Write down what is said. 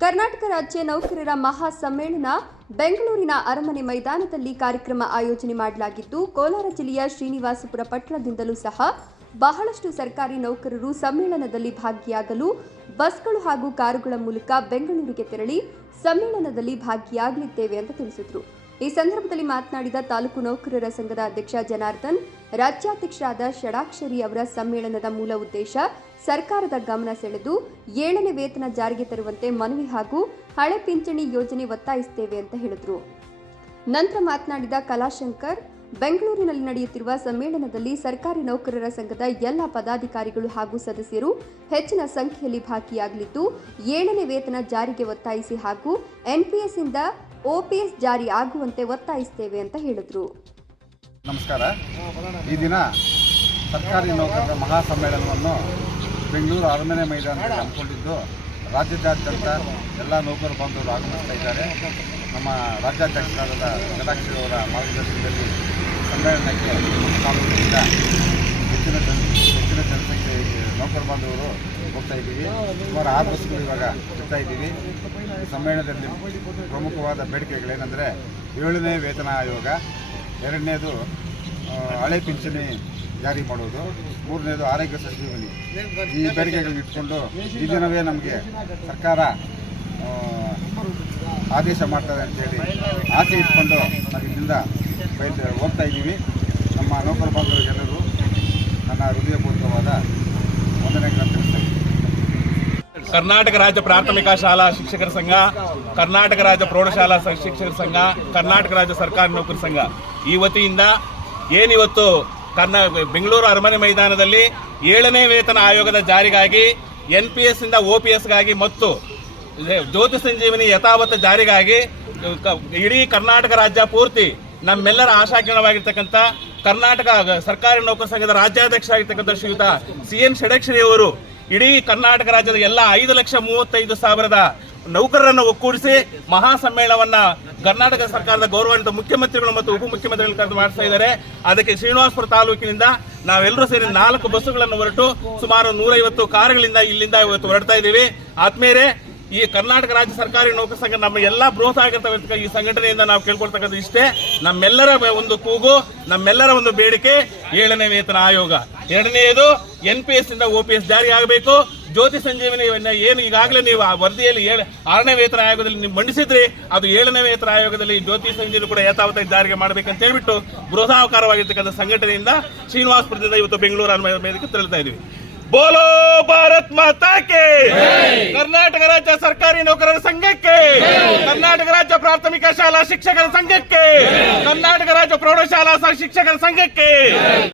ರಾಜ್ಯ ನೌಕರರ ಮಹಾ ಸಮ್ಮೇಳನ ಬೆಂಗಳೂರಿನ ಅರಮನೆ ಮೈದಾನದಲ್ಲಿ ಕಾರ್ಯಕ್ರಮ ಆಯೋಜನೆ ಮಾಡಲಾಗಿದ್ದು, ಕೋಲಾರ ಜಿಲ್ಲೆಯ ಶ್ರೀನಿವಾಸಪುರ ಪಟ್ಟಣದಿಂದಲೂ ಸಹ ಬಹಳಷ್ಟು ಸರ್ಕಾರಿ ನೌಕರರು ಸಮ್ಮೇಳನದಲ್ಲಿ ಭಾಗಿಯಾಗಲು, ಬಸ್ಗಳು ಹಾಗೂ ಕಾರುಗಳ ಮೂಲಕ ಬೆಂಗಳೂರಿಗೆ ತೆರಳಿ ಸಮ್ಮೇಳನದಲ್ಲಿ ಭಾಗಿಯಾಗಲಿದ್ದೇವೆ ಅಂತ ತಿಳಿಸಿದರು. ಈ ಸಂದರ್ಭದಲ್ಲಿ ಮಾತನಾಡಿದ ತಾಲೂಕು ನೌಕರರ ಸಂಘದ ಅಧ್ಯಕ್ಷ ಜನಾರ್ದನ್, ರಾಜ್ಯಾಧ್ಯಕ್ಷರಾದ ಷಡಾಕ್ಷರಿ ಅವರ ಸಮ್ಮೇಳನದ ಮೂಲ ಉದ್ದೇಶ ಸರ್ಕಾರದ ಗಮನ ಸೆಳೆದು ಏಳನೇ ವೇತನ ಜಾರಿಗೆ ತರುವಂತೆ ಮನವಿ ಹಾಗೂ ಹಳೆ ಪಿಂಚಣಿ ಯೋಜನೆ ಒತ್ತಾಯಿಸುತ್ತೇವೆ ಅಂತ ಹೇಳಿದರು. ನಂತರ ಮಾತನಾಡಿದ ಕಲಾಶಂಕರ್, ಬೆಂಗಳೂರಿನಲ್ಲಿ ನಡೆಯುತ್ತಿರುವ ಸಮ್ಮೇಳನದಲ್ಲಿ ಸರ್ಕಾರಿ ನೌಕರರ ಸಂಘದ ಎಲ್ಲ ಪದಾಧಿಕಾರಿಗಳು ಹಾಗೂ ಸದಸ್ಯರು ಹೆಚ್ಚಿನ ಸಂಖ್ಯೆಯಲ್ಲಿ ಭಾಗಿಯಾಗಲಿದ್ದು, ಏಳನೇ ವೇತನ ಜಾರಿಗೆ ಒತ್ತಾಯಿಸಿ ಹಾಗೂ ಎನ್ಪಿಎಸ್ ಇಂದ ಓಪಿಎಸ್ ಜಾರಿ ಆಗುವಂತೆ ಒತ್ತಾಯಿಸುತ್ತೇವೆ ಅಂತ ಹೇಳಿದರು. ನಮಸ್ಕಾರ. ಈ ದಿನ ಸರ್ಕಾರಿ ನೌಕರರ ಮಹಾ ಸಮ್ಮೇಳನವನ್ನು ಬೆಂಗಳೂರು ಅರಮನೆ ಮೈದಾನದಲ್ಲಿ ಹಮ್ಮಿಕೊಂಡಿದ್ದು ರಾಜ್ಯದಾದ್ಯಂತ ಎಲ್ಲ ನೌಕರ ಬಾಂಧವರು ಆಗಮಿಸ್ತಾ ಇದ್ದಾರೆ. ನಮ್ಮ ರಾಜ್ಯಾಧ್ಯಕ್ಷರಾದ ಅವರ ಮಾರ್ಗದರ್ಶನದಲ್ಲಿ ಸಮ್ಮೇಳನಕ್ಕೆ ಹೆಚ್ಚಿನ ಜನ ಹೆಚ್ಚಿನ ಜನಸಂಖ್ಯೆ ಬಾಂಧವರು ಹೋಗ್ತಾ ಇದ್ದೀವಿ. ಸುಮಾರು ಆರು ಬಸ್ಗಳು ಇವಾಗ ಹೋಗ್ತಾ ಇದ್ದೀವಿ. ಸಮ್ಮೇಳನದಲ್ಲಿ ಪ್ರಮುಖವಾದ ಬೇಡಿಕೆಗಳೇನೆಂದರೆ ಏಳನೇ ವೇತನ ಆಯೋಗ, ಎರಡನೇದು ಹಳೆ ಪಿಂಚಣಿ ಜಾರಿ ಮಾಡೋದು, ಮೂರನೇದು ಆರೋಗ್ಯ ಸಂಜೀವನಿ ಈ ಬೇಡಿಕೆಗಳನ್ನ ಇಟ್ಕೊಂಡು ಈ ದಿನವೇ ನಮಗೆ ಸರ್ಕಾರ ಆದೇಶ ಮಾಡ್ತದೆ ಅಂತೇಳಿ ಆಸೆ ಇಟ್ಕೊಂಡು ನಾವು ಇಲ್ಲಿಂದ ಹೋಗ್ತಾ ಇದ್ದೀವಿ. ನಮ್ಮ ನೌಕರ ಬಾಂಧವರಿಗೆಲ್ಲರೂ ನನ್ನ ಹೃದಯಪೂರ್ವಕವಾದ ಕರ್ನಾಟಕ ರಾಜ್ಯ ಪ್ರಾಥಮಿಕ ಶಾಲಾ ಶಿಕ್ಷಕರ ಸಂಘ, ಕರ್ನಾಟಕ ರಾಜ್ಯ ಪ್ರೌಢಶಾಲಾ ಶಿಕ್ಷಕರ ಸಂಘ, ಕರ್ನಾಟಕ ರಾಜ್ಯ ಸರ್ಕಾರಿ ನೌಕರ ಸಂಘ. ಈ ವತಿಯಿಂದ ಏನಿವತ್ತು ಕರ್ನಾ, ಬೆಂಗಳೂರು ಅರಮನೆ ಮೈದಾನದಲ್ಲಿ ಏಳನೇ ವೇತನ ಆಯೋಗದ ಜಾರಿಗಾಗಿ, ಎನ್ ಪಿ ಎಸ್ ಇಂದ ಒ ಪಿ ಎಸ್ಗಾಗಿ ಮತ್ತು ಜ್ಯೋತಿ ಸಂಜೀವಿನಿ ಯಥಾವತ್ ಜಾರಿಗಾಗಿ ಇಡೀ ಕರ್ನಾಟಕ ರಾಜ್ಯ ಪೂರ್ತಿ ನಮ್ಮೆಲ್ಲರ ಆಶಾಕಿರಣವಾಗಿರ್ತಕ್ಕಂಥ ಕರ್ನಾಟಕ ಸರ್ಕಾರಿ ನೌಕರ ಸಂಘದ ರಾಜ್ಯಾಧ್ಯಕ್ಷರಾಗಿರ್ತಕ್ಕಂಥ ಶ್ರೀಯುತ ಸಿ ಎನ್ ಷಡಕ್ಷರಿ ಅವರು ಇಡೀ ಕರ್ನಾಟಕ ರಾಜ್ಯದ ಎಲ್ಲ ಐದು ಲಕ್ಷ ಮೂವತ್ತೈದು ಸಾವಿರದ ನೌಕರರನ್ನು ಒಕ್ಕೂಡಿಸಿ ಮಹಾ ಸಮ್ಮೇಳನವನ್ನ ಕರ್ನಾಟಕ ಸರ್ಕಾರದ ಗೌರವಾನ್ವಿತ ಮುಖ್ಯಮಂತ್ರಿಗಳು ಮತ್ತು ಉಪಮುಖ್ಯಮಂತ್ರಿಗಳು ಕರೆದು ಮಾಡ್ತಾ ಇದ್ದಾರೆ. ಅದಕ್ಕೆ ಶ್ರೀನಿವಾಸಪುರ ತಾಲೂಕಿನಿಂದ ನಾವೆಲ್ಲರೂ ಸೇರಿ ನಾಲ್ಕು ಬಸ್ಸುಗಳನ್ನು ಹೊರಟು ಸುಮಾರು ನೂರೈವತ್ತು ಕಾರುಗಳಿಂದ ಇಲ್ಲಿಂದ ಇವತ್ತು ಹೊರಡ್ತಾ ಇದ್ದೀವಿ. ಆದ್ಮೇಲೆ ಈ ಕರ್ನಾಟಕ ರಾಜ್ಯ ಸರ್ಕಾರಿ ನೌಕರ ಸಂಘ ನಮ್ಮ ಎಲ್ಲಾ ಬೃಹತ್ ಆಗಿರ್ತಕ್ಕಂಥ ಈ ಸಂಘಟನೆಯಿಂದ ನಾವು ಕೇಳ್ಕೊಳ್ತಕ್ಕಂಥ ಇಷ್ಟೇ. ನಮ್ಮೆಲ್ಲರ ಒಂದು ಕೂಗು, ನಮ್ಮೆಲ್ಲರ ಒಂದು ಬೇಡಿಕೆ, ಏಳನೇ ವೇತನ ಆಯೋಗ. ಎರಡನೆಯದು ಎನ್ ಪಿ ಎಸ್ ಇಂದ ಒ ಪಿ ಎಸ್ ಜಾರಿ ಆಗಬೇಕು. ಜ್ಯೋತಿ ಸಂಜೀವಿನಿ ಏನು ಈಗಾಗಲೇ ನೀವು ಆ ವರದಿಯಲ್ಲಿ ಆರನೇ ವೇತನ ಆಯೋಗದಲ್ಲಿ ನೀವು ಮಂಡಿಸಿದ್ರಿ, ಅದು ಏಳನೇ ವೇತನ ಆಯೋಗದಲ್ಲಿ ಜ್ಯೋತಿ ಸಂಜೀವನಿ ಕೂಡ ಯಥಾವತ್ತ ಜಾರಿಗೆ ಮಾಡಬೇಕಂತ ಹೇಳಿಬಿಟ್ಟು ಬೃಹದಾವಕಾರವಾಗಿರ್ತಕ್ಕಂಥ ಸಂಘಟನೆಯಿಂದ ಶ್ರೀನಿವಾಸಪುರದಿಂದ ಇವತ್ತು ಬೆಂಗಳೂರು ಅರಮನೆ ಮೇಲೆ ತೆರಳ್ತಾ ಇದೀವಿ ಬೋಲೋ ಭಾರತ್ ಮಾತಾ ಕೆ ಕರ್ನಾಟಕ ರಾಜ್ಯ ಸರ್ಕಾರಿ ನೌಕರರ ಸಂಘಕ್ಕೆ ಕರ್ನಾಟಕ ರಾಜ್ಯ ಪ್ರಾಥಮಿಕ ಶಾಲಾ ಶಿಕ್ಷಕರ ಸಂಘಕ್ಕೆ ಕರ್ನಾಟಕ ರಾಜ್ಯ ಪ್ರೌಢಶಾಲಾ ಶಿಕ್ಷಕರ ಸಂಘಕ್ಕೆ